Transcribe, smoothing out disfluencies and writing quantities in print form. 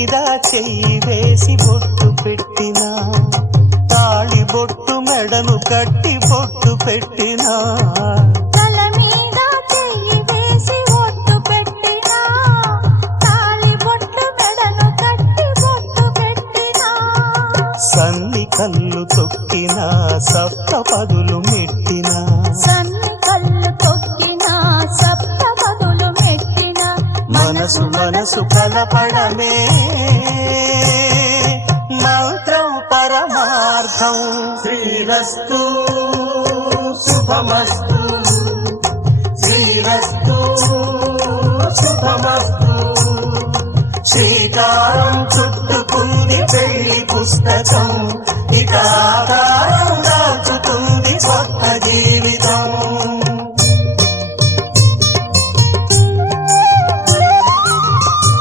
మీద చెయ్యి వేసి బొట్టు పెట్టినా, తాళి బొట్టు మెడను కట్టి బొట్టు పెట్టినా, తల మీద చెయ్యి వేసి బొట్టు పెట్టినా, తాళి బొట్టు మెడను కట్టి బొట్టు పెట్టినా, సన్ని కళ్ళు తొక్కినా సప్త పదులు మెట్టినా, సన్ని కళ్ళు తొక్కినా సప్త పదులు మెట్టినా, మనసు మనసు కలపడమే మంత్రం పరమార్థం. శ్రీరస్తు శుభమస్తు, శ్రీరస్తు శుభమస్తు. శ్రీకారం చుట్టుకుంది పెళ్లి పుస్తకం, ఇక ఆకారం దాచుతుంది స్వర్గ